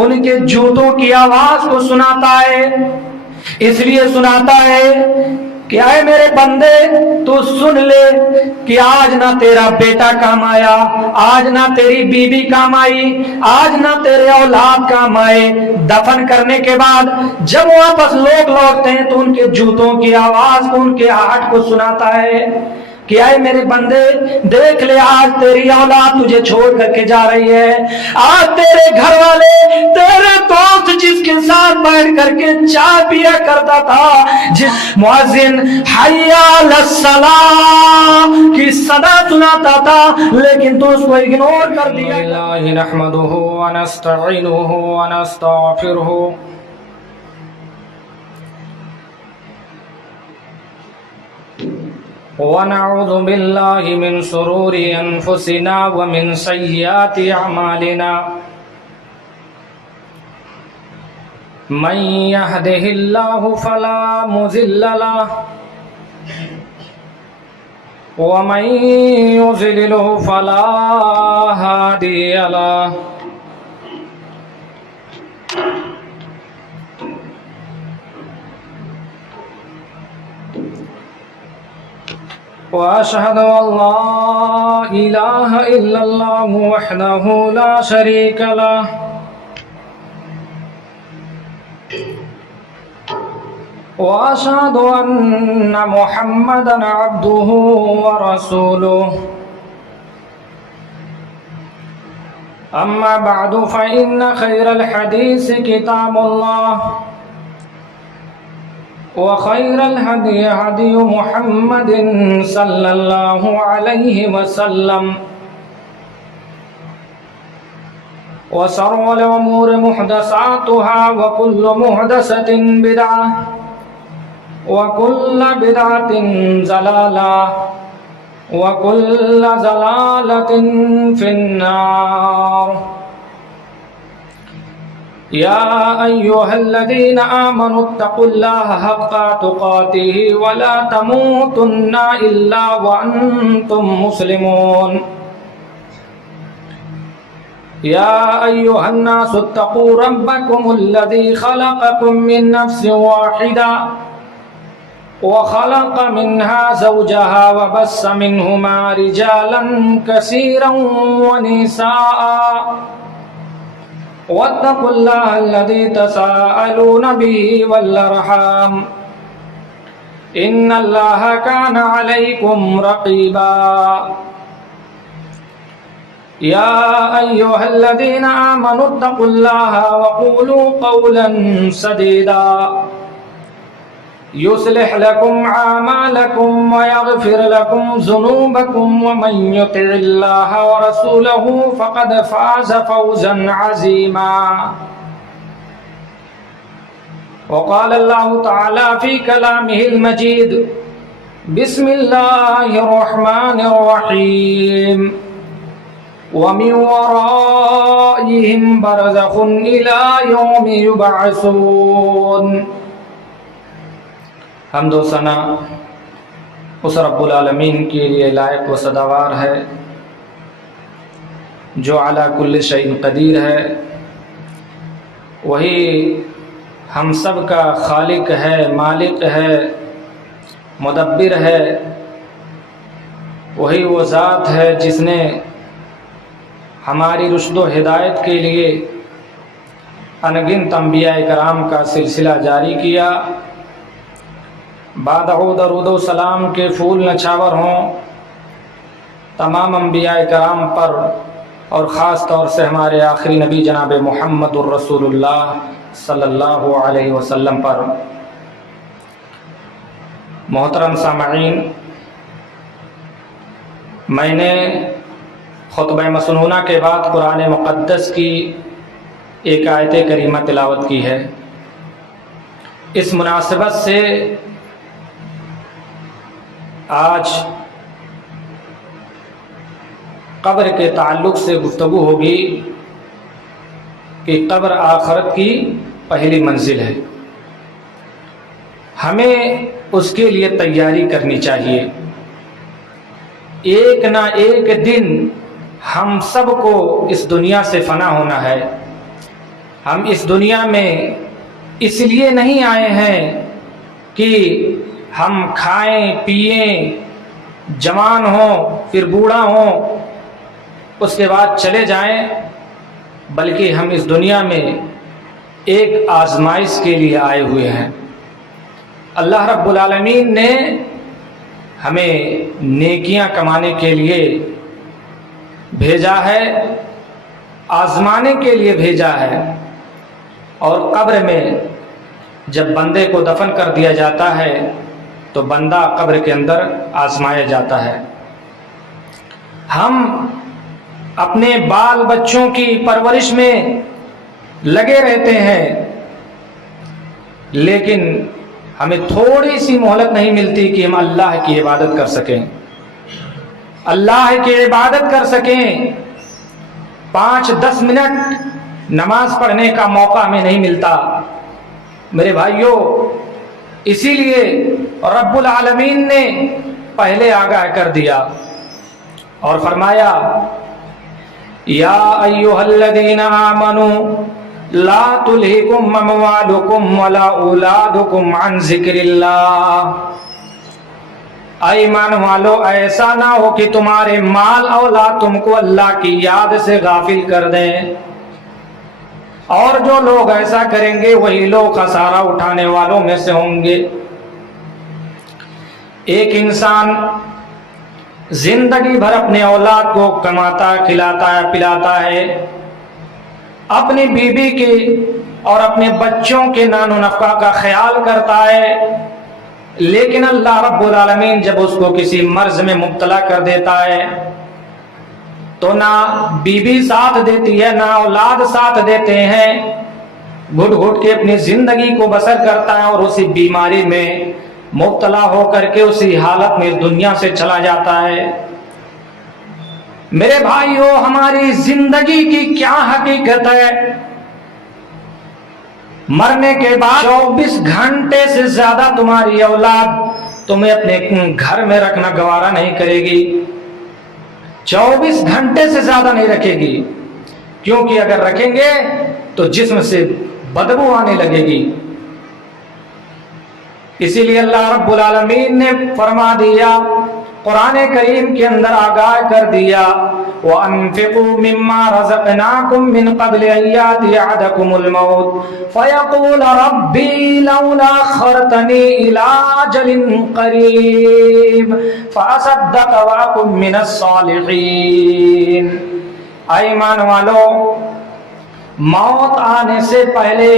ان کے جوتوں کی آواز کو سناتا ہے، اس لیے سناتا ہے کہ اے میرے بندے تو سن لے کہ آج نہ تیرا بیٹا کام آیا، آج نہ تیری بیوی کام آئی، آج نہ تیرے اولاد کام آئے، دفن کرنے کے بعد جب واپس لوگ لوٹتے ہیں تو ان کے جوتوں کی آواز کو، ان کے آہٹ کو سناتا ہے کہ اے میرے بندے دیکھ لے، آج تیری اولاد تجھے چھوڑ کر کے جا رہی ہے، آج تیرے گھر والے، تیرے دوست جس کے ساتھ بیٹھ کر کے چائے پیا کرتا تھا، جس مؤذن حی علی الصلاۃ کی صدا سناتا تھا، لیکن تو اس کو اگنور کر دیا۔ اللہ نحمدہ ونستعینہ ونستغفرہ ونعوذ باللہ من شرور انفسنا ومن سیئات اعمالنا، من یہدہ اللہ فلا مضل لہ ومن یضلل فلا ہادی لہ، وأشهد أن لا إله إلا الله وحده لا شريك له، وأشهد أن محمدا عبده ورسوله، أما بعد فإن خير الحديث كتاب الله، وخير الهدي هدي محمد صلى الله عليه وسلم، وشر الأمور محدثاتها وكل محدثة بدعة وكل بدعة ضلالة وكل ضلالة في النار۔ يا أيها الذين آمنوا اتقوا الله حق تقاته ولا تموتن إلا وأنتم مسلمون۔ يا أيها الناس اتقوا ربكم الذي خلقكم من نفس واحدة وخلق منها زوجها وبث منهما رجالا كثيرا ونساء، واتقوا الله الذي تساءلون به والأرحام إن الله كان عليكم رقيبا۔ يا أيها الذين آمنوا اتقوا الله وقولوا قولا سديدا يصلح لكم أعمالكم ويغفر لكم ذنوبكم، ومن يطع الله ورسوله فقد فاز فوزا عظيما۔ وقال الله تعالى في كلامه المجيد: بسم الله الرحمن الرحيم، ومن ورائهم برزخ إلى يوم يبعثون۔ حمد و ثنا اس رب العالمین کے لیے لائق و سزاوار ہے جو علی کل شیء قدیر ہے، وہی ہم سب کا خالق ہے، مالک ہے، مدبر ہے، وہی وہ ذات ہے جس نے ہماری رشد و ہدایت کے لیے انگنت انبیاء کرام کا سلسلہ جاری کیا۔ درود و سلام کے پھول نچھاور ہوں تمام انبیاء کرام پر، اور خاص طور سے ہمارے آخری نبی جناب محمد الرسول اللہ صلی اللہ علیہ وسلم پر۔ محترم سامعین، میں نے خطبہ مسنونہ کے بعد قرآن مقدس کی ایک آیت کریمہ تلاوت کی ہے۔ اس مناسبت سے آج قبر کے تعلق سے گفتگو ہوگی کہ قبر آخرت کی پہلی منزل ہے، ہمیں اس کے لیے تیاری کرنی چاہیے۔ ایک نہ ایک دن ہم سب کو اس دنیا سے فنا ہونا ہے، ہم اس دنیا میں اس لیے نہیں آئے ہیں کہ ہم کھائیں پئیں، جوان ہوں پھر بوڑھا ہوں اس کے بعد چلے جائیں، بلکہ ہم اس دنیا میں ایک آزمائش کے لیے آئے ہوئے ہیں۔ اللہ رب العالمین نے ہمیں نیکیاں کمانے کے لیے بھیجا ہے، آزمانے کے لیے بھیجا ہے، اور قبر میں جب بندے کو دفن کر دیا جاتا ہے تو بندہ قبر کے اندر آزمایا جاتا ہے۔ ہم اپنے بال بچوں کی پرورش میں لگے رہتے ہیں، لیکن ہمیں تھوڑی سی مہلت نہیں ملتی کہ ہم اللہ کی عبادت کر سکیں، اللہ کی عبادت کر سکیں۔ 5-10 منٹ نماز پڑھنے کا موقع ہمیں نہیں ملتا میرے بھائیوں۔ اسی لیے رب العالمین نے پہلے آگاہ کر دیا اور فرمایا یا ایھا الذین آمنوا لا تلہکم اموالکم ولا اولادکم عن ذکر اللہ۔ اے ایمان والو، ایسا نہ ہو کہ تمہارے مال اولاد تم کو اللہ کی یاد سے غافل کر دیں، اور جو لوگ ایسا کریں گے وہی لوگ خسارہ اٹھانے والوں میں سے ہوں گے۔ ایک انسان زندگی بھر اپنے اولاد کو کماتا کھلاتا ہے پلاتا ہے، اپنی بیوی کے اور اپنے بچوں کے نان و نفقہ کا خیال کرتا ہے، لیکن اللہ رب العالمین جب اس کو کسی مرض میں مبتلا کر دیتا ہے تو نہ بیوی ساتھ دیتی ہے نہ اولاد ساتھ دیتے ہیں، گھٹ گھٹ کے اپنی زندگی کو بسر کرتا ہے اور اسی بیماری میں مبتلا ہو کر کے اسی حالت میں اس دنیا سے چلا جاتا ہے۔ میرے بھائیو، ہماری زندگی کی کیا حقیقت ہے؟ مرنے کے بعد 24 گھنٹے سے زیادہ تمہاری اولاد تمہیں اپنے گھر میں رکھنا گوارا نہیں کرے گی، 24 گھنٹے سے زیادہ نہیں رکھے گی، کیونکہ اگر رکھیں گے تو جسم سے بدبو آنے لگے گی۔ اسی لیے اللہ رب العالمین نے فرما دیا، قرآن کریم کے اندر آگاہ کر دیا وَأَنفِقُوا مِمَّا رَزَقْنَاكُم مِّن قَبْلِ أَن يَأْتِيَ أَحَدَكُمُ الْمَوْتُ فَيَقُولَ رَبِّي لَوْلَا أَخَّرْتَنِي إِلَىٰ أَجَلٍ قَرِيبٍ فَأَصَدَّقَ وَأَكُن مِّنَ الصَّالِحِينَ۔ اے ایمان والو، موت آنے سے پہلے،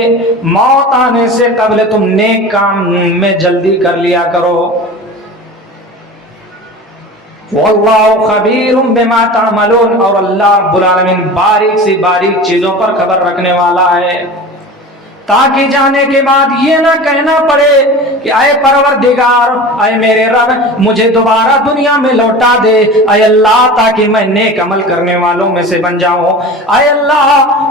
موت آنے سے قبل تم نیک کام میں جلدی کر لیا کرو۔ واللہ خبیر بما تعملون، اور اللہ رب العالمین باریک سی باریک چیزوں پر خبر رکھنے والا ہے، تاکہ جانے کے بعد یہ نہ کہنا پڑے کہ اے پروردگار، اے میرے رب، مجھے دوبارہ دنیا میں لوٹا دے، اے اللہ، تاکہ میں نیک عمل کرنے والوں میں سے بن جاؤں، اے اللہ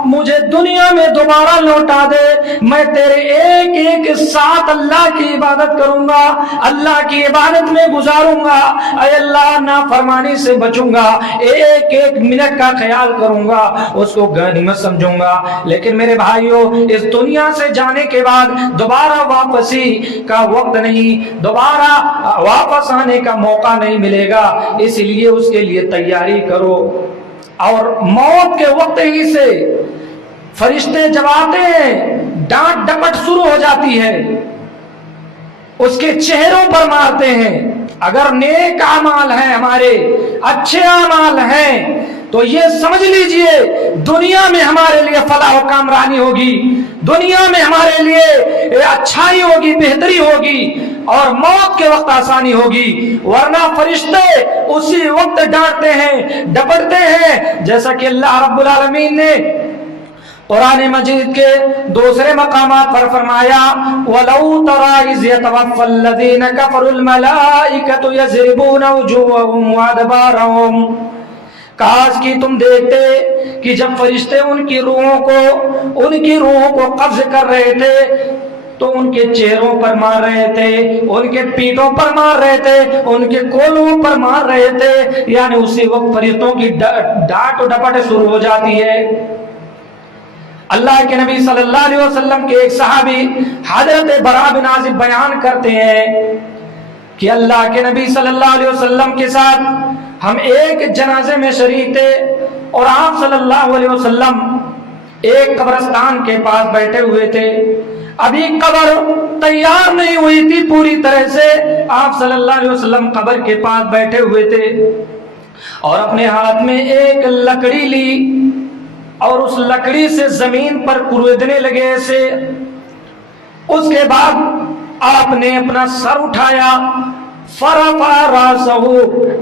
مجھے دنیا میں دوبارہ لوٹا دے، میں تیرے ایک ایک ساتھ اللہ کی عبادت کروں گا، اللہ کی عبادت میں گزاروں گا، اے اللہ نافرمانی سے بچوں گا، ایک ایک منٹ کا خیال کروں گا، اس کو غنیمت سمجھوں گا۔ لیکن میرے بھائیوں، اس دنیا سے جانے کے بعد دوبارہ واپسی کا وقت نہیں، دوبارہ واپس آنے کا موقع نہیں ملے گا، اس لیے اس کے لیے تیاری کرو۔ اور موت کے وقت ہی سے فرشتے جب آتے ہیں ڈانٹ ڈپٹ شروع ہو جاتی ہے، اس کے چہروں پر مارتے ہیں۔ اگر نیک اعمال ہیں، ہمارے اچھے اعمال ہیں، تو یہ سمجھ لیجئے دنیا میں ہمارے لیے فلاح و کامرانی ہوگی، دنیا میں ہمارے لیے اچھائی ہوگی، بہتری ہوگی، اور موت کے وقت آسانی ہوگی۔ ورنہ فرشتے اسی وقت ڈانٹتے ہیں، ڈپٹتے ہیں، جیسا کہ اللہ رب العالمین نے قرآن مجید کے دوسرے مقامات پر فرمایا وَلَوْ تَرَىٰ إِذْ يَتَوَفَّى الَّذِينَ كَفَرُوا الْمَلَائِكَةُ يَضْرِبُونَ وُجُوهَهُمْ وَأَدْبَارَهُمْ۔ کاش کی تم دیکھتے کہ جب فرشتے ان کی روحوں کو قبض کر رہے تھے تو ان کے چہروں پر مار رہے تھے، ان کے پیٹوں پر مار رہے تھے، ان کے کولوں پر مار رہے تھے، یعنی اسی وقت فرشتوں کی ڈانٹ و ڈپٹ شروع ہو جاتی ہے۔ اللہ کے نبی صلی اللہ علیہ وسلم کے ایک صحابی حضرت برا بن عازب بیان کرتے ہیں کہ اللہ کے نبی صلی اللہ علیہ وسلم کے ساتھ ہم ایک جنازے میں شریک تھے اور آپ صلی اللہ علیہ وسلم ایک قبرستان کے پاس بیٹھے ہوئے تھے. ابھی قبر تیار نہیں ہوئی تھی پوری طرح سے. آپ صلی اللہ علیہ وسلم قبر کے پاس بیٹھے ہوئے تھے اور اپنے ہاتھ میں ایک لکڑی لی اور اس لکڑی سے زمین پر کریدنے لگے ایسے. اس کے بعد آپ نے اپنا سر اٹھایا، فرفع راسہ،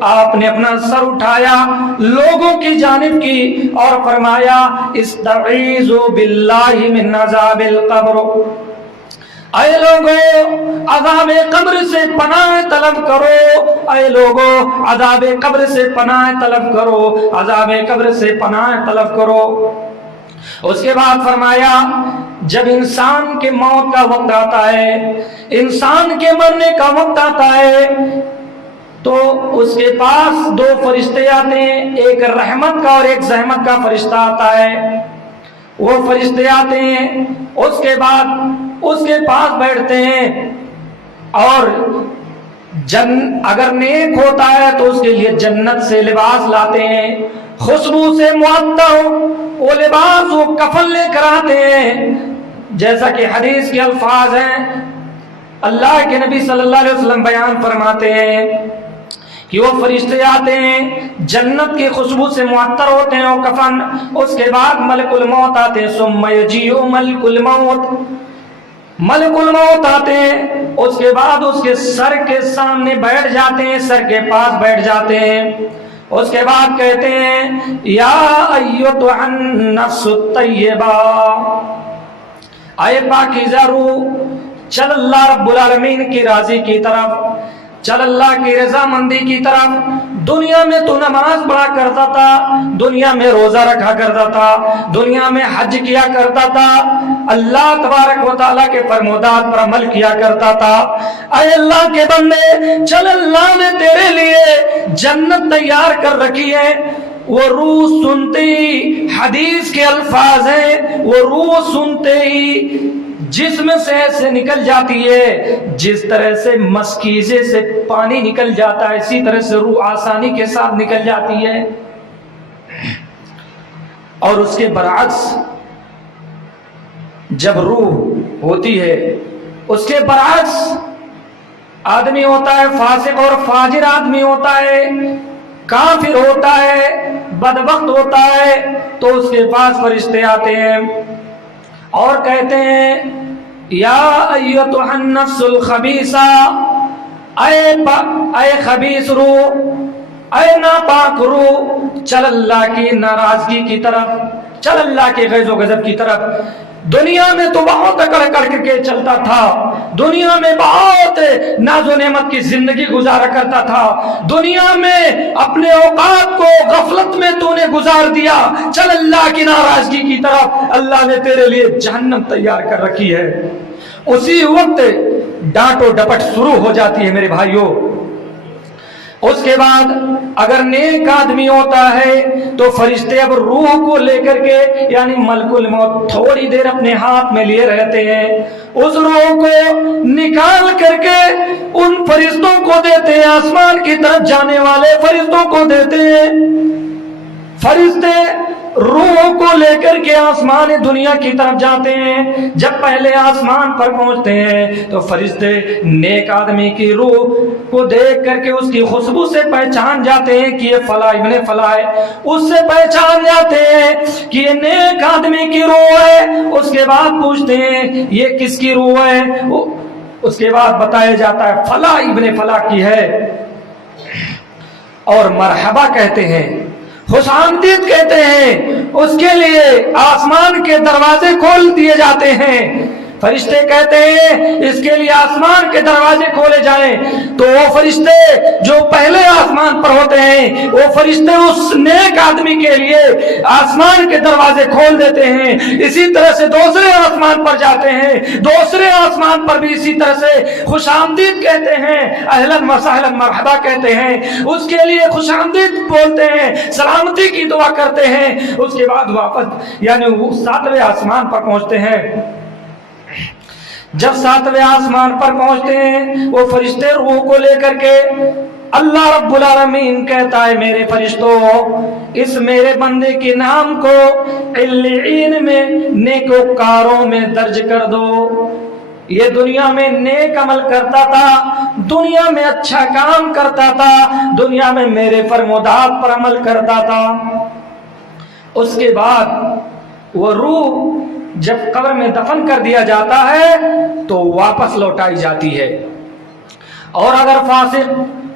آپ نے اپنا سر اٹھایا لوگوں کی جانب کی اور فرمایا استعیذوا باللہ من عذاب القبر، اے لوگوں عذاب قبر سے پناہ طلب کرو، اے لوگوں عذاب قبر سے پناہ طلب کرو، عذاب قبر سے پناہ طلب کرو. اس کے بعد فرمایا جب انسان کے موت کا وقت آتا ہے، انسان کے مرنے کا وقت آتا ہے، تو اس کے پاس دو فرشتے آتے ہیں، ایک رحمت کا اور ایک زحمت کا فرشتہ آتا ہے. وہ فرشتے آتے ہیں، اس کے بعد اس کے پاس بیٹھتے ہیں اور اگر نیک ہوتا ہے تو اس کے لیے جنت سے لباس لاتے ہیں، خوشبو سے معطر وہ لباس وہ کفن لے کر آتے ہیں. جیسا کہ حدیث کے الفاظ ہیں، اللہ کے نبی صلی اللہ علیہ وسلم بیان فرماتے ہیں کہ وہ فرشتے آتے ہیں، جنت کی خوشبو سے معطر ہوتے ہیں وہ کفن. اس کے بعد ملک الموت آتے ہیں، ثم یجیء ملک الموت، ملک الموت آتے ہیں. اس کے بعد اس کے سر کے سامنے بیٹھ جاتے ہیں، سر کے پاس بیٹھ جاتے ہیں. اس کے بعد کہتے ہیں یا ایتھا النفس الطیبہ، اے پاکیزہ روح، چل اللہ رب العالمین کی راضی کی طرف، چل اللہ کی رضامندی کی طرف. دنیا میں تو نماز پڑھا کرتا تھا، دنیا میں روزہ رکھا کرتا تھا، دنیا میں حج کیا کرتا تھا، اللہ تبارک و تعالیٰ کے فرمودات پر عمل کیا کرتا تھا. اے اللہ کے بندے، چل اللہ نے تیرے لیے جنت تیار کر رکھی ہے. وہ روح سنتے ہی، حدیث کے الفاظ ہیں، وہ روح سنتے ہی جسم سے ایسے نکل جاتی ہے جس طرح سے مسکیزے سے پانی نکل جاتا ہے، اسی طرح سے روح آسانی کے ساتھ نکل جاتی ہے. اور اس کے برعکس جب روح ہوتی ہے، اس کے برعکس آدمی ہوتا ہے فاسق اور فاجر آدمی ہوتا ہے، کافر ہوتا ہے، بدبخت ہوتا ہے، تو اس کے پاس فرشتے آتے ہیں اور کہتے ہیں یا ایتھا النفس الخبیثہ، اے خبیث روح، اے ناپاک روح، چل اللہ کی ناراضگی کی طرف، چل اللہ کے غیظ و غضب کی طرف. دنیا میں تو بہت اکڑ کر کے چلتا تھا، دنیا میں بہت ناز و نعمت کی زندگی گزارا کرتا تھا، دنیا میں اپنے اوقات کو غفلت میں تو نے گزار دیا، چل اللہ کی ناراضگی کی طرف، اللہ نے تیرے لیے جہنم تیار کر رکھی ہے. اسی وقت ڈانٹ و ڈپٹ شروع ہو جاتی ہے میرے بھائیوں. اس کے بعد اگر نیک آدمی ہوتا ہے تو فرشتے اب روح کو لے کر کے یعنی ملک الموت تھوڑی دیر اپنے ہاتھ میں لیے رہتے ہیں، اس روح کو نکال کر کے ان فرشتوں کو دیتے ہیں، آسمان کی طرف جانے والے فرشتوں کو دیتے ہیں. فرشتے روح کو لے کر کے آسمان دنیا کی طرف جاتے ہیں. جب پہلے آسمان پر پہنچتے ہیں تو فرشتے نیک آدمی کی روح کو دیکھ کر کے اس کی خوشبو سے پہچان جاتے ہیں کہ یہ فلاں ابن فلاں ہے، اس سے پہچان جاتے ہیں کہ یہ نیک آدمی کی روح ہے. اس کے بعد پوچھتے ہیں یہ کس کی روح ہے، اس کے بعد بتایا جاتا ہے فلاں ابن فلاں کی ہے، اور مرحبا کہتے ہیں، خوش آمدید کہتے ہیں. اس کے لیے آسمان کے دروازے کھول دیے جاتے ہیں. فرشتے کہتے ہیں اس کے لیے آسمان کے دروازے کھولے جائیں، تو وہ فرشتے جو پہلے آسمان پر ہوتے ہیں وہ فرشتے اس نیک آدمی کے لیے آسمان کے دروازے کھول دیتے ہیں۔ اسی طرح سے دوسرے آسمان پر جاتے ہیں، دوسرے آسمان پر بھی اسی طرح سے خوش آمدید کہتے ہیں، اہلاً و سہلاً مرحبا کہتے ہیں، اس کے لیے خوش آمدید بولتے ہیں، سلامتی کی دعا کرتے ہیں۔ اس کے بعد واپس یعنی وہ 7ویں آسمان پر پہنچتے ہیں۔ جب 7ویں آسمان پر پہنچتے ہیں وہ فرشتے روح کو لے کر کے، اللہ رب العالمین کہتا ہے میرے فرشتوں اس میرے بندے کے نام کو علیین میں نیکوکاروں میں درج کر دو۔ یہ دنیا میں نیک عمل کرتا تھا، دنیا میں اچھا کام کرتا تھا، دنیا میں میرے فرمودات پر عمل کرتا تھا۔ اس کے بعد وہ روح جب قبر میں دفن کر دیا جاتا ہے تو واپس لوٹائی جاتی ہے۔ اور اگر فاسق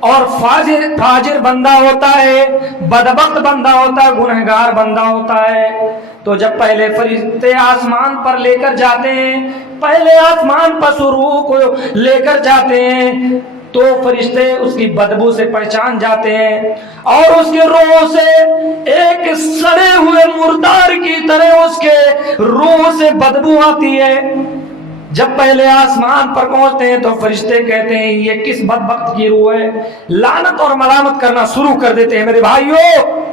اور فاجر بندہ ہوتا ہے، بدبخت بندہ ہوتا ہے، گنہگار بندہ ہوتا ہے، تو جب پہلے فرشتے آسمان پر لے کر جاتے ہیں، پہلے آسمان پر روح کو لے کر جاتے ہیں تو فرشتے اس کی بدبو سے پہچان جاتے ہیں اور اس کے روح سے ایک سڑے ہوئے مردار کی طرح اس کے روح سے بدبو آتی ہے۔ جب پہلے آسمان پر پہنچتے ہیں تو فرشتے کہتے ہیں یہ کس بدبخت کی روح ہے، لعنت اور ملامت کرنا شروع کر دیتے ہیں میرے بھائیوں۔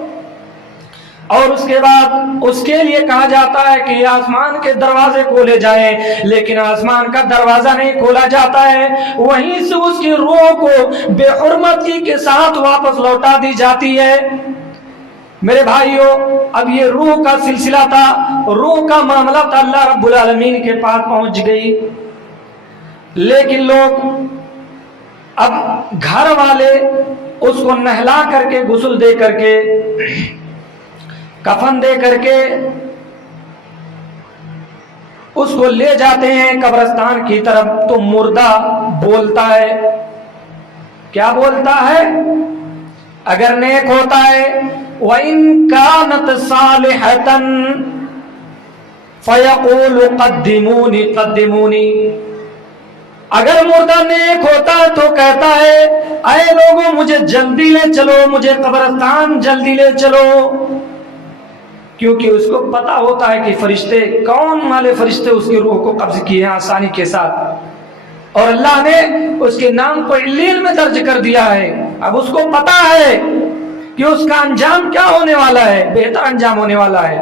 اور اس کے بعد اس کے لیے کہا جاتا ہے کہ آسمان کے دروازے کھولے جائیں، لیکن آسمان کا دروازہ نہیں کھولا جاتا ہے، وہیں سے اس کی روح کو بے حرمتی کے ساتھ واپس لوٹا دی جاتی ہے۔ میرے بھائیوں اب یہ روح کا سلسلہ تھا، روح کا معاملہ تھا، اللہ رب العالمین کے پاس پہنچ گئی، لیکن لوگ اب گھر والے اس کو نہلا کر کے، غسل دے کر کے، کفن دے کر کے اس کو لے جاتے ہیں قبرستان کی طرف، تو مردہ بولتا ہے، کیا بولتا ہے؟ اگر نیک ہوتا ہے وَإِن كَانَتْ صَالِحَةً فَيَقُولُ قَدِّمُونِ قَدِّمُونِ، اگر مردہ نیک ہوتا ہے تو کہتا ہے اے لوگوں مجھے جلدی لے چلو، مجھے قبرستان جلدی لے چلو، کیونکہ اس کو پتا ہوتا ہے کہ فرشتے کون والے فرشتے اس کی روح کو قبض کیے ہیں آسانی کے ساتھ، اور اللہ نے اس کے نام کو علیین میں درج کر دیا ہے۔ اب اس کو پتا ہے کہ اس کا انجام کیا ہونے والا ہے، بہتر انجام ہونے والا ہے۔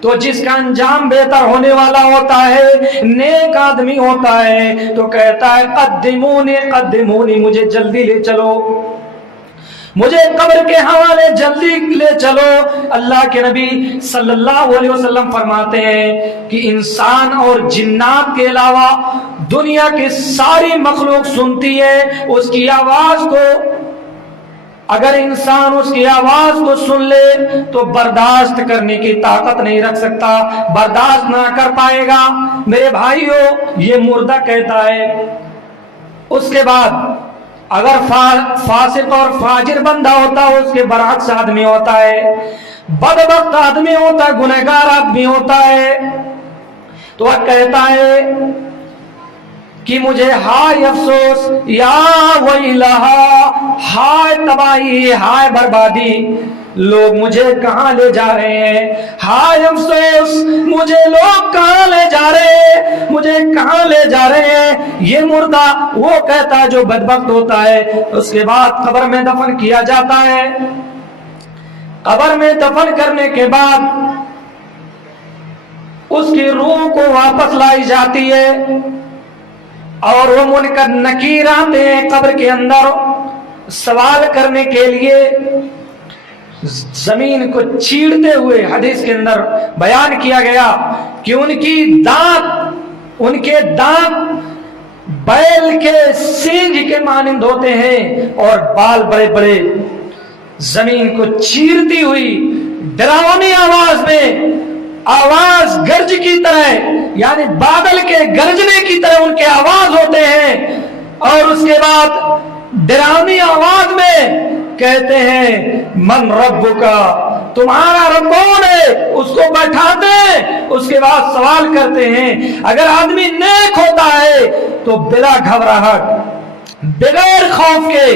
تو جس کا انجام بہتر ہونے والا ہوتا ہے، نیک آدمی ہوتا ہے، تو کہتا ہے قدمونی قدمونی، مجھے جلدی لے چلو، مجھے قبر کے حوالے جلدی لے چلو۔ اللہ کے نبی صلی اللہ علیہ وسلم فرماتے ہیں کہ انسان اور جنات کے علاوہ دنیا کی ساری مخلوق سنتی ہے اس کی آواز کو۔ اگر انسان اس کی آواز کو سن لے تو برداشت کرنے کی طاقت نہیں رکھ سکتا، برداشت نہ کر پائے گا۔ میرے بھائیوں یہ مردہ کہتا ہے۔ اس کے بعد اگر فاسق اور فاجر بندہ ہوتا ہے، اس کے برعکس آدمی ہوتا ہے، بدبخت آدمی ہوتا ہے، گنہگار آدمی ہوتا ہے، تو وہ کہتا ہے کہ مجھے ہائے افسوس، یا ویلہا، ہائے تباہی، ہائے بربادی، لوگ مجھے کہاں لے جا رہے ہیں، ہائے افسوس، مجھے لوگ کہاں لے جا رہے ہیں، مجھے کہاں لے جا رہے ہیں۔ یہ مردہ وہ کہتا ہے جو بدبخت ہوتا ہے۔ اس کے بعد قبر میں دفن کیا جاتا ہے۔ قبر میں دفن کرنے کے بعد اس کی روح کو واپس لائی جاتی ہے، اور وہ منکر نکیر آتے ہیں قبر کے اندر سوال کرنے کے لیے، زمین کو چیرتے ہوئے۔ حدیث کے اندر بیان کیا گیا کہ ان کے دانت بیل کے سینگ کے مانند ہوتے ہیں، اور بال بڑے بڑے، زمین کو چیرتی ہوئی ڈراؤنی آواز میں، آواز گرج کی طرح، یعنی بادل کے گرجنے کی طرح ان کے آواز ہوتے ہیں۔ اور اس کے بعد डरावनी आवाज में कहते हैं मन रब्बुका, तुम्हारा रब कौन है, उसको बैठाते हैं, उसके बाद सवाल करते हैं। अगर आदमी नेक होता है तो बिला घबराहट बगैर खौफ के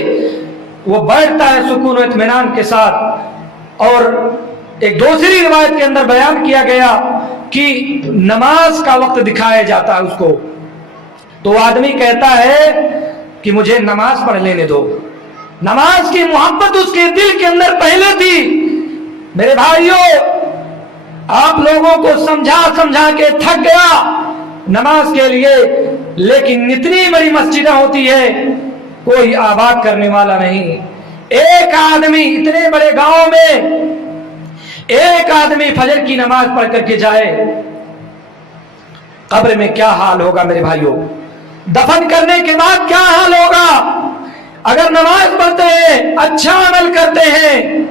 वो बैठता है सुकून और इत्मीनान के साथ। और एक दूसरी रिवायत के अंदर बयान किया गया कि नमाज का वक्त दिखाया जाता है उसको, तो आदमी कहता है कि मुझे नमाज पढ़ लेने दो। नमाज की मोहब्बत उसके दिल के अंदर पहले थी। मेरे भाइयों, आप लोगों को समझा समझा के थक गया नमाज के लिए, लेकिन इतनी बड़ी मस्जिदें होती है, कोई आबाद करने वाला नहीं। एक आदमी इतने बड़े गांव में एक आदमी फजर की नमाज पढ़ करके जाए, कब्र में क्या हाल होगा मेरे भाइयों, दफन करने के बाद क्या हाल होगा। अगर नमाज पढ़ते हैं, अच्छा अमल करते हैं,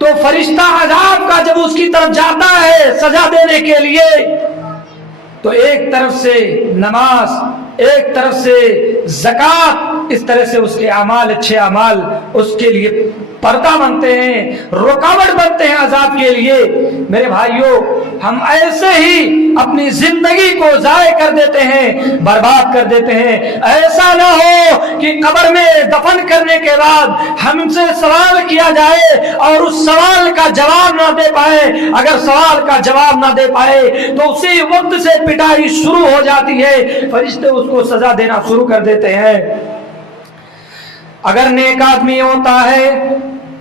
तो फरिश्ता अजाब का जब उसकी तरफ जाता है सजा देने के लिए, तो एक तरफ से नमाज, एक तरफ से ज़कात, इस तरह से उसके अमाल, अच्छे अमाल उसके लिए पर्दा बनते हैं, रुकावट बनते हैं अजाब के लिए। मेरे भाइयों, हम ऐसे ही अपनी जिंदगी को जाय कर देते हैं, बर्बाद कर देते हैं। ऐसा ना हो कि कब्र में दफन करने के बाद हमसे सवाल किया जाए और उस सवाल का जवाब ना दे पाए। अगर सवाल का जवाब ना दे पाए तो उसी वक्त से पिटाई शुरू हो जाती है, फरिश्ते उसको सजा देना शुरू कर देते हैं। अगर नेक आदमी होता है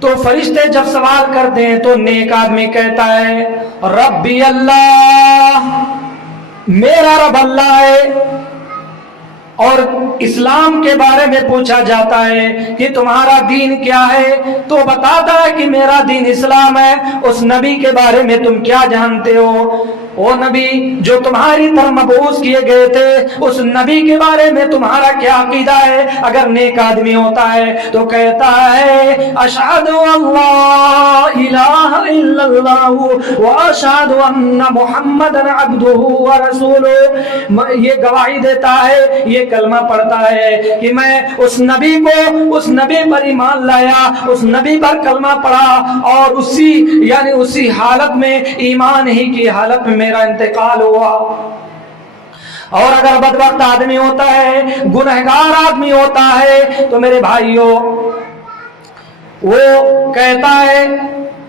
तो फरिश्ते जब सवाल करते हैं तो नेक आदमी कहता है रब्बी अल्लाह, मेरा रब अल्लाह है। और इस्लाम के बारे में पूछा जाता है कि तुम्हारा दीन क्या है, तो बताता है कि मेरा दीन इस्लाम है। उस नबी के बारे में तुम क्या जानते हो, वो नबी जो तुम्हारी तरफ मबूस किए गए थे, उस नबी के बारे में तुम्हारा क्या अकीदा है। अगर नेक आदमी होता है तो कहता है अशहदु अल्ला इलाहा इल्लल्लाह व अशहदु अन्ना मुहम्मदन अब्दुहु व रसूलुहु। ये गवाही देता है, ये कलमा पढ़ता है कि मैं उस नबी पर ईमान लाया, उस नबी पर कलमा पढ़ा और उसी हालत में, ईमान ही की हालत में मेरा इंतकाल हुआ। और अगर बदबख्त आदमी होता है, गुनहगार आदमी होता है, तो मेरे भाइयों वो कहता है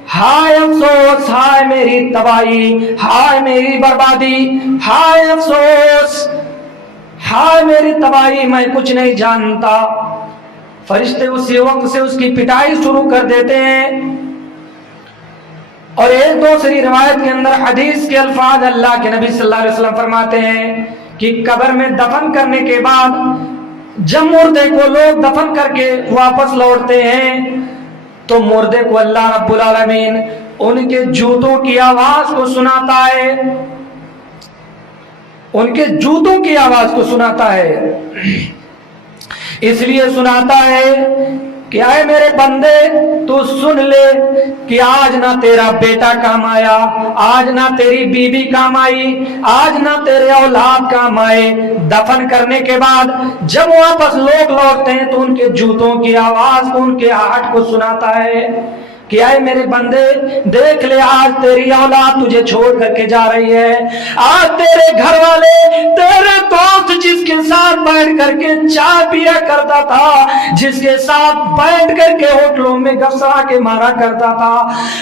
हाय अफसोस, हाय मेरी तबाही, हाय मेरी बर्बादी, हाय अफसोस, हाय मेरी तबाही, मैं कुछ नहीं जानता। फरिश्ते उसी वक्त से उसकी पिटाई शुरू कर देते हैं। और एक दूसरी रिवायत के अंदर हदीस के अल्फाज अल्लाह के नबी सल्लल्लाहु अलैहि वसल्लम फरमाते हैं कि कब्र में दफन करने के बाद जब मुर्दे को लोग दफन करके वापस लौटते हैं, तो मुर्दे को अल्लाह रब्बुल आलमीन उनके जूतों की आवाज को सुनाता है, उनके जूतों की आवाज को सुनाता है। इसलिए सुनाता है कि आए मेरे बंदे, तू सुन ले कि आज ना तेरा बेटा काम आया, आज ना तेरी बीवी काम आई, आज ना तेरे औलाद काम आए। दफन करने के बाद जब वापस लोग लौटते हैं तो उनके जूतों की आवाज को, उनके आहट को सुनाता है कि आए मेरे बंदे, देख ले आज तेरी औलाद तुझे छोड़ करके जा रही है। आज तेरे घर वाले, तेरे दोस्त जिसके साथ बैठ करके चाय पिया करता था, जिसके साथ बैठ करके होटलों में गफसा के मारा करता था,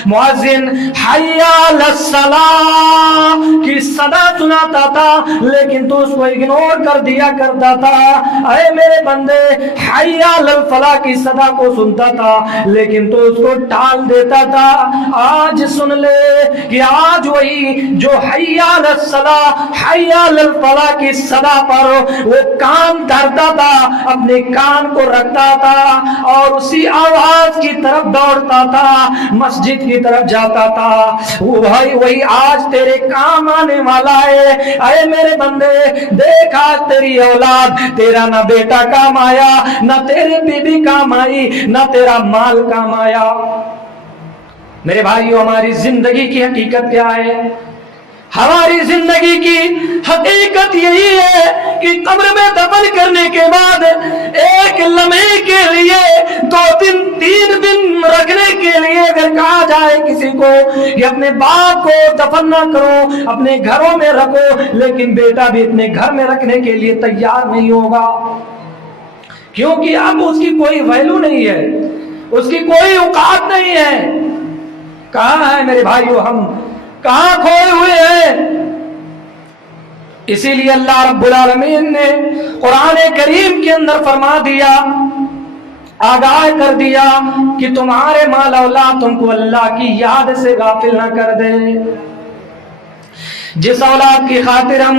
मुअज्जिन हय्या अलस्सलाह की सदा सुनाता था, लेकिन तू उसको इग्नोर कर दिया करता था। अरे मेरे बंदे, हय्या अलल फलाह की सदा को सुनता था, लेकिन तू उसको टाल देता था। आज सुन ले कि आज वही जो हय्या अलस्सलाह, हय्या अलल फलाह की सदा पर वो कान धरता था, अपने कान को रखता था और उसी आवाज की तरफ दौड़ता था, मस्जिद की तरफ जाता था। वो भाई वही आज तेरे काम आने वाला है। अरे मेरे बंदे, देख आज तेरी औलाद, तेरा ना बेटा काम आया, ना तेरी बीबी काम आई, ना तेरा माल काम आया। मेरे भाइयों, हमारी जिंदगी की हकीकत क्या है? हमारी जिंदगी की हकीकत यही है कि कि कब्र में दफन करने के बाद एक लम्हे के लिए 2-3 दिन रखने के लिए अगर कहा जाए किसी को कि अपने बाप को दफन ना करो, अपने घरों में रखो, लेकिन बेटा भी अपने घर में रखने के लिए तैयार नहीं होगा, क्योंकि अब उसकी कोई वैल्यू नहीं है, उसकी कोई औकात नहीं है। कहाँ है मेरे भाइयों, हम कहाँ खोए हुए हैं? इसीलिए अल्लाह रब्बुल आलमीन ने कुरान करीम के अंदर फरमा दिया, आगाह कर दिया कि तुम्हारे माल औलाद तुमको अल्लाह की याद से गाफिल ना कर दे। जिस औलाद की खातिर हम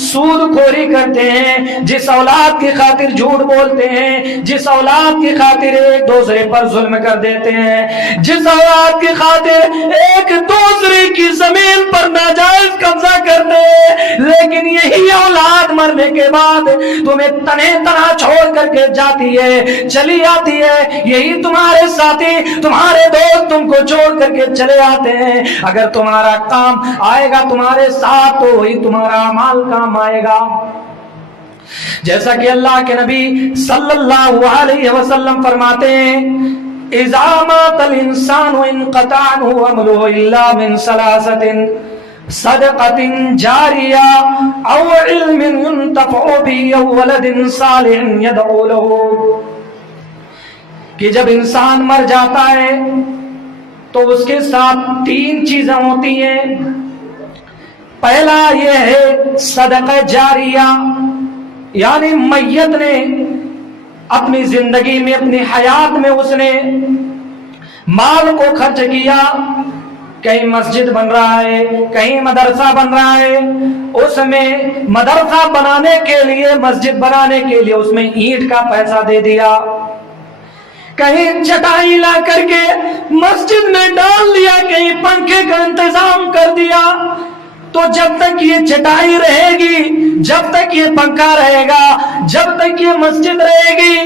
सूद खोरी करते हैं, जिस औलाद की खातिर झूठ बोलते हैं, जिस औलाद की खातिर एक दूसरे पर जुल्म कर देते हैं, जिस औलाद की खातिर एक दूसरे की जमीन पर नाजायज कब्जा करते हैं, लेकिन यही औलाद मरने के बाद तुम्हें तने तना छोड़ करके जाती है, चली आती है, यही तुम्हारे साथी तुम्हारे दोस्त तुमको छोड़ करके चले आते हैं। अगर तुम्हारा काम आएगा तुम्हारे साथ तो वही तुम्हारा अमाल काम आएगा। जैसा कि अल्लाह के नबी सल्लल्लाहु अलैहि वसल्लम फरमाते हैं, इज़ा मातल इंसानु इनक़ता अन्हु अमलुहु इल्ला मिन सलासतिन सदक़तिन जारिया औ इल्मिन युंतफ़उ बिही औ वलदिन सालिहिन यदउ लहू। कि जब इंसान मर जाता है तो उसके साथ 3 चीजें होती हैं। पहला ये है सदका जारिया, यानी मैयत ने अपनी जिंदगी में, अपनी हयात में उसने माल को खर्च किया, कहीं मस्जिद बन रहा है, कहीं मदरसा बन रहा है, उसमें मदरसा बनाने के लिए, मस्जिद बनाने के लिए उसमें ईंट का पैसा दे दिया, कहीं चटाई ला करके मस्जिद में डाल दिया, कहीं पंखे का इंतजाम कर दिया। तो जब तक ये चटाई रहेगी, जब तक ये पंखा रहेगा, जब तक ये मस्जिद रहेगी,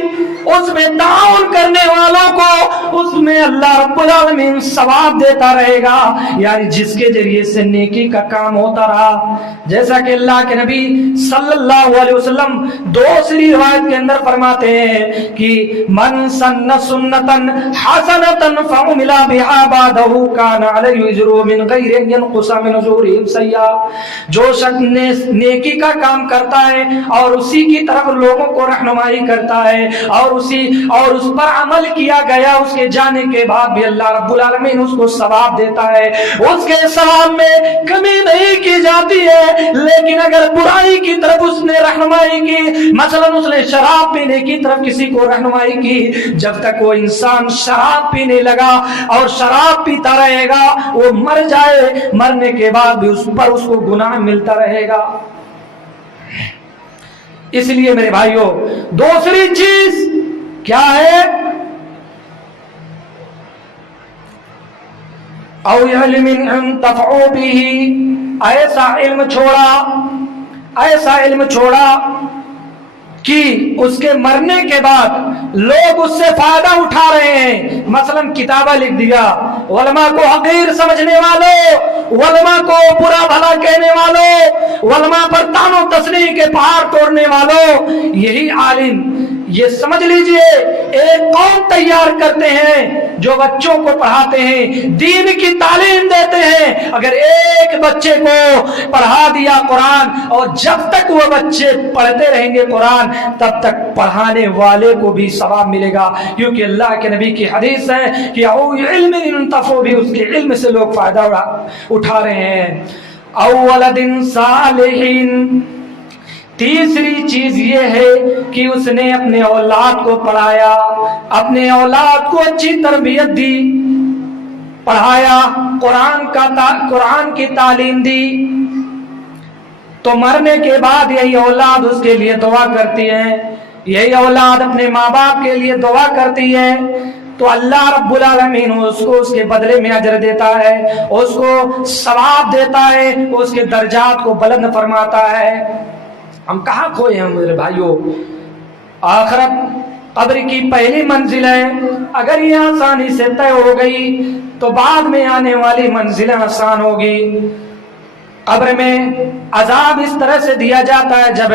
उसमें ताउन करने वालों को उसमें अल्लाह रब्बुल आलमीन सवाब देता रहेगा, यानी जिसके जरिए से नेकी का काम होता रहा। जैसा कि अल्लाह के नबी सल्लल्लाहु अलैहि वसल्लम दूसरी रिवायत के अंदर फरमाते हैं कि मन सन्न सुन्नतन हसनतन फउमिला बिहा बादहु कान अलैहि वज़्रु मिन गैरि अन यनकुसा मिन उजूरिहिम सय्या। जो शख्स नेकी का काम करता है और उसी की तरफ लोगों को रहनुमाई करता है और उस पर अमल किया गया, उसके जाने के बाद भी अल्लाह रब्बुल आलमीन उसको सवाब देता है, उसके सवाब में कमी नहीं की जाती है। लेकिन अगर बुराई की तरफ उसने रहनुमाई की, मसलन उसने शराब पीने की तरफ किसी को रहनुमाई की, जब तक वो इंसान शराब पीने लगा और शराब पीता रहेगा, वो मर जाए, मरने के बाद भी उस पर उसको गुनाह मिलता रहेगा। इसलिए मेरे भाइयों, दूसरी चीज क्या है? औ इल्मिन युंतफ़उ बिही, ऐसा इल्म छोड़ा कि उसके मरने के बाद लोग उससे फायदा उठा रहे हैं। मसलन किताबा लिख दिया, उलमा को हकीर समझने वालों, उलमा को बुरा भला कहने वालों, उलमा पर तानो तस्नीह के पहाड़ तोड़ने वालों, यही आलिम, ये समझ लीजिए एक कौम तैयार करते हैं जो बच्चों को पढ़ाते हैं, दीन की तालीम देते हैं। अगर एक बच्चे को पढ़ा दिया कुरान, और जब तक वो बच्चे पढ़ते रहेंगे कुरान, तब तक पढ़ाने वाले को भी सवाब मिलेगा, क्योंकि अल्लाह के नबी की हदीस है कि भी उसके इल्म से लोग फायदा उठा रहे हैं। औवलदिन सालिहीन, तीसरी चीज ये है कि उसने अपने औलाद को पढ़ाया, अपने औलाद को अच्छी तरबियत दी, पढ़ाया, कुरान की तालीम दी, तो मरने के बाद यही औलाद उसके लिए दुआ करती है, यही औलाद अपने माँ बाप के लिए दुआ करती है, तो अल्लाह रब्बुल आलमीन उसको उसके बदले में अजर देता है, उसको सवाब देता है, उसके दर्जात को बुलंद फरमाता है। हम कहाँ खोए हैं मेरे भाइयों? आखिरत कब्र की पहली मंजिल है, अगर ये आसानी से तय हो गई तो बाद में आने वाली मंजिलें आसान होगी। कब्र में अजाब इस तरह से दिया जाता है, जब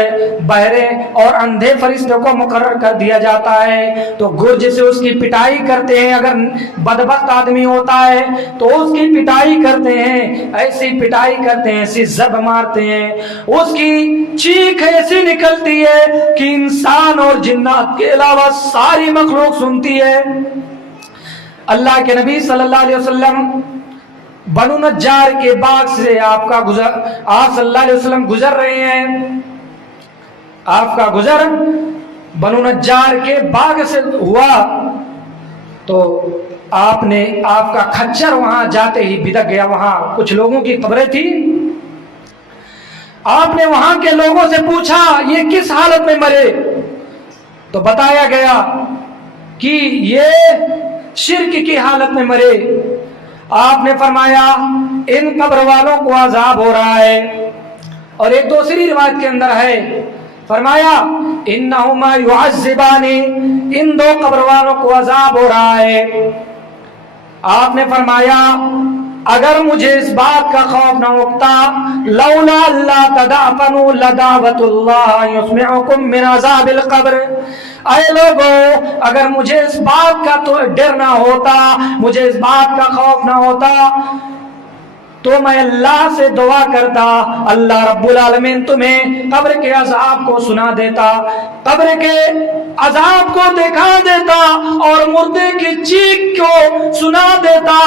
बहरे और अंधे फरिश्तों को मुकर्रर कर दिया जाता है तो गुर्ज से उसकी पिटाई करते हैं। अगर बदबख्त आदमी होता है तो उसकी पिटाई करते हैं, ऐसी पिटाई करते हैं, ऐसी जब मारते हैं, उसकी चीख ऐसी निकलती है कि इंसान और जिन्नात के अलावा सारी मखलूक सुनती है। अल्लाह के नबी सल्लल्लाहु अलैहि वसल्लम बनु नज्जार के बाग से आप सल्लल्लाहु अलैहि वसल्लम गुजर रहे हैं। आपका गुजर बनु नज्जार के बाग से हुआ तो आपका खच्चर वहां जाते ही बिदक गया। वहां कुछ लोगों की कब्रें थी। आपने वहां के लोगों से पूछा ये किस हालत में मरे, तो बताया गया कि ये शिर्क की हालत में मरे। आपने फरमाया इन कब्र वालों को अजाब हो रहा है। और एक दूसरी रिवायत के अंदर है, फरमाया इन्नहुमा युअज़्ज़िबानी, इन दो कब्र वालों को अजाब हो रहा है। आपने फरमाया अगर मुझे इस बात का खौफ न होता, लौला अल्लाह तदाफनु लदावतुल्लाह युस्मिउकुम मिन अज़ाबिल क़ब्र, ऐ लोगों अगर मुझे इस बात का तो डर ना होता, मुझे इस बात का खौफ ना होता तो मैं अल्लाह से दुआ करता अल्लाह रब्बुल आलमीन तुम्हें कब्र के अजाब को सुना देता, कब्र के अजाब को दिखा देता और मुर्दे की चीख को सुना देता,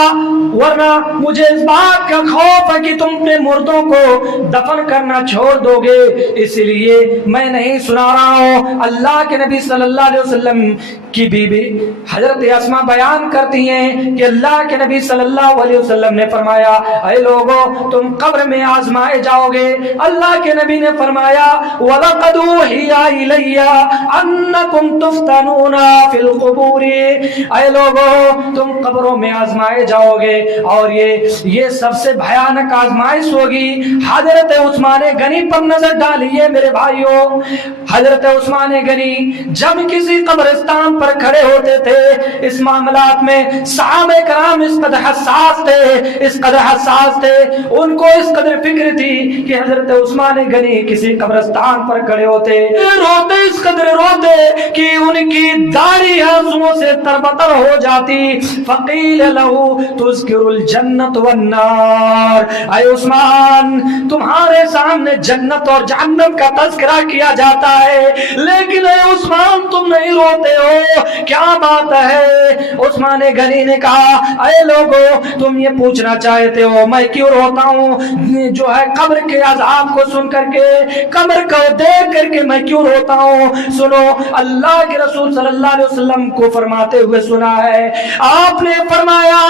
वरना मुझे इस बात का खौफ है कि तुम अपने मुर्दों को दफन करना छोड़ दोगे, इसलिए मैं नहीं सुना रहा हूँ। अल्लाह के नबी सल्लल्लाहु अलैहि वसल्लम की बीबी हजरत अस्मा बयान करती हैं कि अल्लाह के नबी सल्लल्लाहु अलैहि वसल्लम ने फरमाया ऐ लोगों तुम कब्र में आजमाए जाओगे। अल्लाह के नबी ने फरमाया वलक़द उहिया इलैया अन्नकुम तुफ्तनूना फिल क़ुबूरी, ऐ लोगों तुम कब्रों में आजमाए जाओगे और ये सबसे भयानक आजमाइश होगी। हजरत उस्मान गनी पर नजर डालिए मेरे भाइयों। हजरत उस्मान गनी जब किसी कब्रिस्तान पर खड़े होते थे, इस मामलात में सहाबे कराम इस कदर हसास थे, उनको इस कदर फिक्र थी कि हजरत उस्मान गनी किसी कब्रिस्तान पर खड़े होते रोते, इस कदर रोते कि उनकी दाढ़ी आंसुओं से तरबतर हो जाती। फकील लहू तुज़किरुल जन्नत वन्नार, ऐ उस्मान तुम्हारे सामने जन्नत और जहन्नम का तज़किरा किया जाता है, लेकिन ऐ उस्मान तुम नहीं रोते हो, क्या बात है? उस्मान गनी ने कहा ऐ लोगों तुम ये पूछना चाहते हो मैं क्यों रोता हूँ, जो है कब्र के अज़ाब को सुन करके, कब्र को देख करके मैं क्यों रोता हूँ। सुनो अल्लाह के रसूल सल्लल्लाहु अलैहि वसल्लम को फरमाते हुए सुना है, आपने फरमाया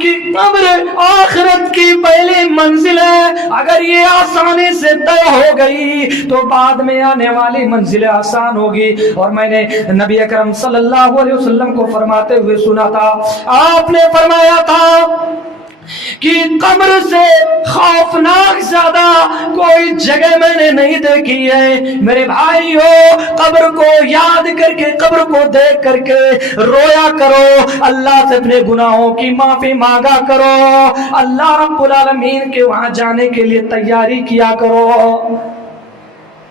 कि कब्र आखिरत की पहली मंजिल है, अगर ये आसानी से तय हो गई तो बाद में आने वाली मंजिलें आसान होगी। और मैंने नबी अकरम सल्लल्लाहु अलैहि वसल्लम को फरमाते हुए सुना था, आपने फरमाया था कि कब्र से खौफनाक ज्यादा कोई जगह मैंने नहीं देखी है। मेरे भाइयों कब्र को याद करके, कब्र को देख करके रोया करो, अल्लाह से अपने गुनाहों की माफी मांगा करो, अल्लाह रब्बुल आलमीन के वहां जाने के लिए तैयारी किया करो।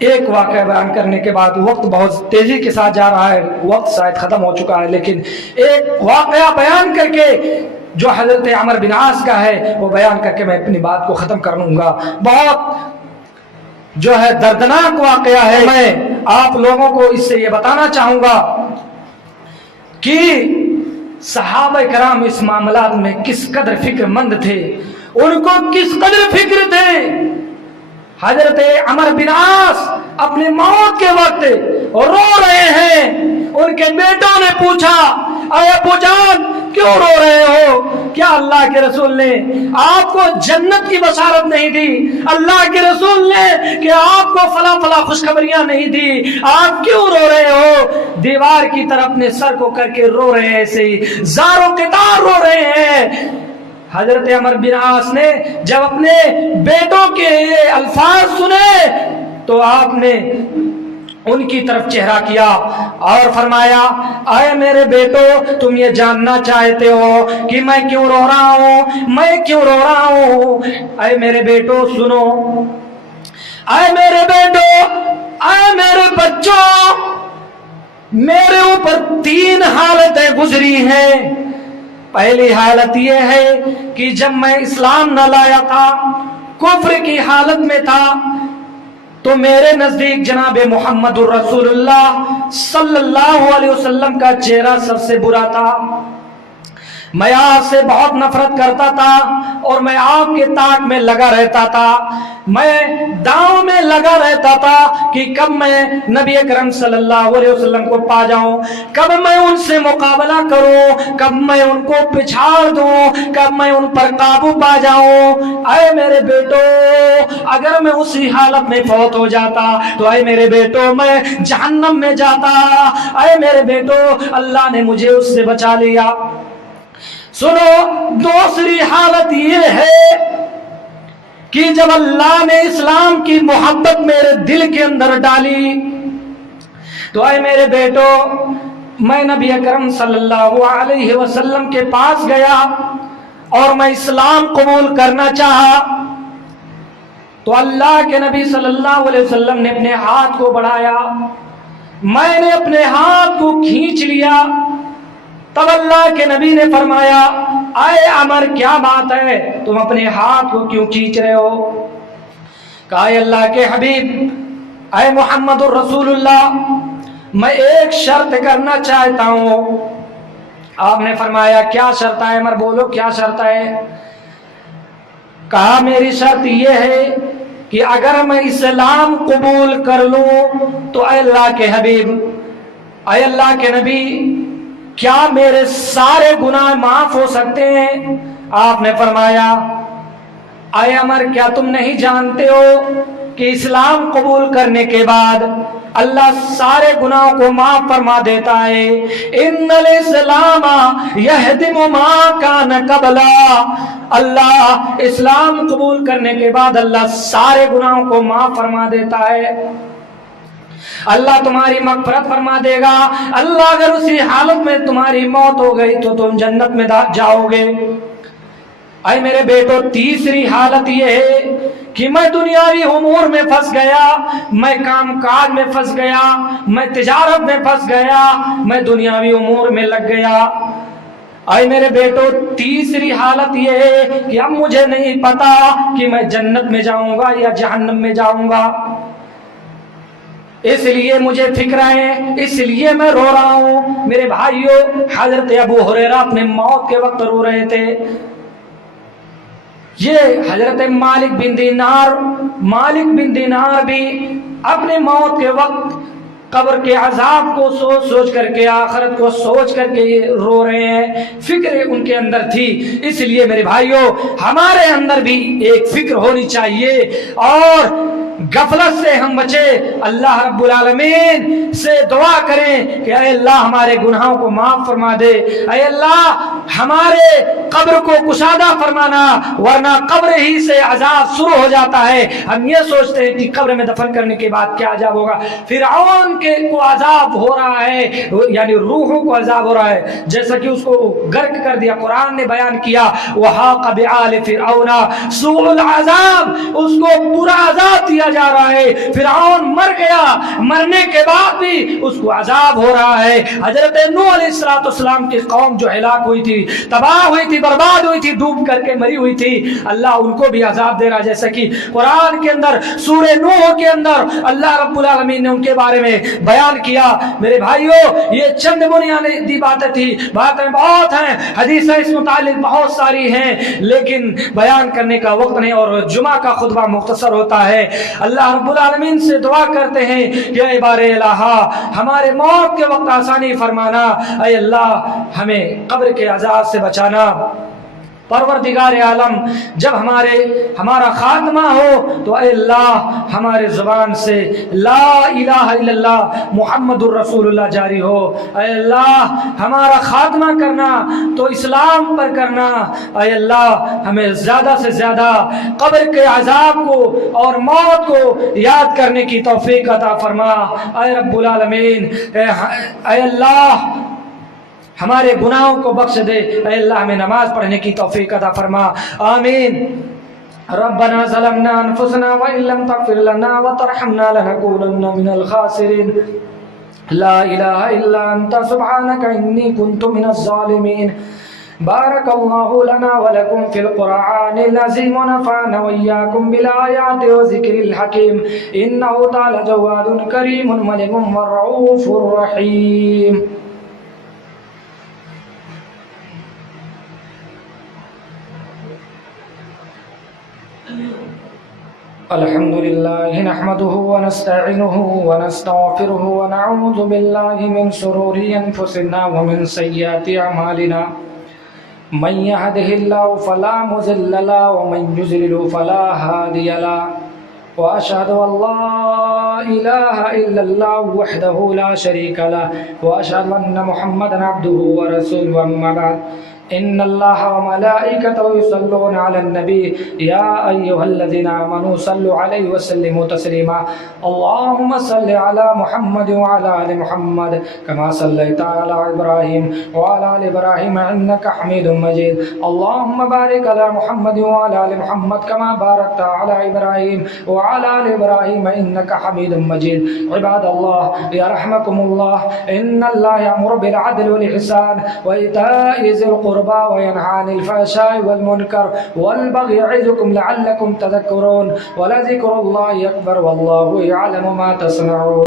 एक वाक़या बयान करने के बाद, वक्त बहुत तेजी के साथ जा रहा है, वक्त शायद खत्म हो चुका है, लेकिन एक वाक़या बयान करके जो हजरत अमर बिन आस का है वो बयान करके मैं अपनी बात को खत्म कर लूंगा। बहुत जो है दर्दनाक वाक़या है। मैं आप लोगों को इससे ये बताना चाहूंगा कि सहाबा कराम इस मामलात में किस कदर फिक्रमंद थे, उनको किस कदर फिक्र थे। हजरत अमर बिन आस अपनी मौत के वक्त रो रहे हैं, उनके बेटों ने पूछा अरे अब्बू जान क्यों रो रहे हो, क्या अल्लाह के रसूल ने आपको जन्नत की बशारत नहीं दी, अल्लाह के रसूल ने कि आपको फला फला खुशखबरियां नहीं दी, आप क्यों रो रहे हो। दीवार की तरफ अपने सर को करके रो रहे हैं, ऐसे ही जारों के तार रो रहे हैं। हजरत अमर बिन आस ने जब अपने बेटों के ये अल्फाज सुने तो आपने उनकी तरफ चेहरा किया और फरमाया, आए मेरे बेटो, तुम ये जानना चाहते हो कि मैं क्यों रो रहा हूँ, मैं क्यों रो रहा हूँ? आए मेरे बेटो सुनो, आए मेरे बेटो, आए मेरे बच्चों, मेरे ऊपर 3 हालतें गुजरी हैं। पहली हालत यह है कि जब मैं इस्लाम न लाया था, कुफ्र की हालत में था, तो मेरे नजदीक जनाबे मोहम्मदुर रसूलुल्लाह सल्लल्लाहु अलैहि वसल्लम का चेहरा सबसे बुरा था। मैं आपसे बहुत नफरत करता था और मैं आपके ताक में लगा रहता था, मैं दांव में लगा रहता था कि कब मैं नबी अकरम सल्लल्लाहु अलैहि वसल्लम को पा जाऊं, कब मैं उनसे मुकाबला करूं, कब मैं उनको पिछाड़ दूं, कब मैं उन पर काबू पा जाऊं। आए मेरे बेटो, अगर मैं उसी हालत में फौत हो जाता तो आए मेरे बेटो मैं जहन्नम में जाता। आए मेरे बेटो, अल्लाह ने मुझे उससे बचा लिया। सुनो, दूसरी हालत ये है कि जब अल्लाह ने इस्लाम की मोहब्बत मेरे दिल के अंदर डाली तो आए मेरे बेटो, मैं नबी अकरम सल्लल्लाहु अलैहि वसल्लम के पास गया और मैं इस्लाम कबूल करना चाहा तो अल्लाह के नबी सल्लल्लाहु अलैहि वसल्लम ने अपने हाथ को बढ़ाया, मैंने अपने हाथ को खींच लिया। तब अल्लाह के नबी ने फरमाया, आए अमर क्या बात है, तुम अपने हाथ को क्यों खींच रहे हो? कहा, अल्लाह के हबीब, आए मोहम्मदुर रसूलुल्लाह, मैं एक शर्त करना चाहता हूं। आपने फरमाया, क्या शर्त है अमर, बोलो क्या शर्त है? कहा, मेरी शर्त यह है कि अगर मैं इस्लाम कबूल कर लूं तो अल्लाह के हबीब, आए अल्लाह के नबी, क्या मेरे सारे गुनाह माफ हो सकते हैं? आपने फरमाया, आए अमर, क्या तुम नहीं जानते हो कि इस्लाम कबूल करने के बाद अल्लाह सारे गुनाहों को माफ फरमा देता है। इन्नल इस्लामा यहदिमु मा कान कबला, अल्लाह इस्लाम कबूल करने के बाद अल्लाह सारे गुनाहों को माफ फरमा देता है। अल्लाह तुम्हारी मगफरत फरमा देगा। अल्लाह अगर उसी हालत में तुम्हारी मौत हो गई तो तुम जन्नत में जाओगे। अरे मेरे बेटो, तीसरी हालत यह है कि मैं दुनियावी उमूर में फंस गया, मैं कामकाज में फंस गया, मैं तिजारत में फंस गया, मैं दुनियावी उमूर में लग गया। अरे मेरे बेटो, तीसरी हालत यह है कि अब मुझे नहीं पता कि मैं जन्नत में जाऊंगा या जहन्नम में जाऊंगा, इसलिए मुझे फिक्र है, इसलिए मैं रो रहा हूं। मेरे भाइयों, हजरत अबू हुरैरा अपने मौत के वक्त रो रहे थे। ये हजरत मालिक बिन दीनार भी अपने मौत के वक्त कब्र के अजाब को सोच करके, आखिरत को सोच करके ये रो रहे हैं। फिक्र उनके अंदर थी। इसलिए मेरे भाइयों, हमारे अंदर भी एक फिक्र होनी चाहिए और गफलत से हम बचे। अल्लाह रब्बुल आलमीन से दुआ करें कि ऐ अल्लाह हमारे गुनाहों को माफ फरमा दे, ऐ अल्लाह हमारे कब्र को कुशादा फरमाना, वरना कब्र ही से अजाब शुरू हो जाता है। हम ये सोचते हैं कि कब्र में दफन करने के बाद क्या अजाब होगा। फिरऔन के को अजाब हो रहा है, यानी रूहों को अजाब हो रहा है, जैसा कि उसको गर्क कर दिया। कुरान ने बयान किया, वहाक़ बिआल फिरऔना सूअल अजाब, उसको बुरा अजाब दिया जा रहा है। फिरऔन मर गया, मरने के बाद भी उसको अजाब हो रहा है। हजरत नूह अलैहिस्सलाम की कौम जो हिलाक हुई थी, तबाह हुई थी, बर्बाद हुई थी, डूब करके मरी हुई थी, अल्लाह उनको भी अजाब दे रहा है। जैसा कि कुरान के अंदर सूरह नूह के अंदर अल्लाह रब्बुल आलमीन ने उनके बारे में बयान किया। मेरे भाइयों, ये चंद बुनियादी बातें थी, बातें बहुत हैं, हदीसें इस मुतालिक बहुत सारी हैं, लेकिन बयान करने का वक्त नहीं और जुमा का खुतबा मुख्तसर होता है। अल्लाह रब्बुल आलमीन से दुआ करते हैं कि ऐ बारे इलाहा, हमारे मौत के वक्त आसानी फरमाना, ऐ अल्लाह हमें कब्र के अजाब से बचाना। پروردگار عالم جب ہمارا خاتمہ ہو تو اے اللہ ہمارے زبان سے لا الہ الا اللہ محمد الرسول اللہ جاری ہو. اے اللہ ہمارا خاتمہ کرنا تو اسلام پر کرنا. اے اللہ ہمیں زیادہ سے زیادہ قبر کے عذاب کو اور موت کو یاد کرنے کی توفیق عطا فرما. اے رب العالمین اے اللہ ہمارے گناہوں کو بخش دے. اے اللہ ہمیں نماز پڑھنے کی توفیق عطا فرما. آمین. ربنا ظلمنا انفسنا وان لم تغفر لنا وترحمنا لنكونن من الخاسرين. لا اله الا انت سبحانك اني كنت من الظالمين. بارك الله لنا ولكم في القرآن العظيم ونفعنا وإياكم بالآيات وذكر الحكيم. إنه تعالى جواد كريم ملك ورؤوف رحيم. الحمد لله نحمده ونستعينه ونستغفره ونعوذ بالله من شرور أنفسنا ومن سيئات أعمالنا. من يهده الله فلا مضل له ومن يضلل فلا هادي له. وأشهد أن لا إله إلا الله وحده لا شريك له وأشهد أن محمدا عبده ورسوله. أما بعد إن الله وملائكته يصلون على النبي يا أيها الذين آمنوا صلوا عليه وسلموا تسليما. اللهم صل على محمد وعلى آل محمد كما صليت على إبراهيم وعلى آل إبراهيم إنك حميد مجيد. اللهم بارك على محمد وعلى آل محمد كما باركت على إبراهيم وعلى آل إبراهيم إنك حميد مجيد. عباد الله يرحمكم الله إن الله يأمر بالعدل والإحسان وإيتاء ذي القربى وينهى عن الفحشاء والمنكر والبغي يعظكم لعلكم تذكرون. ولذكر الله أكبر والله يعلم ما تصنعون.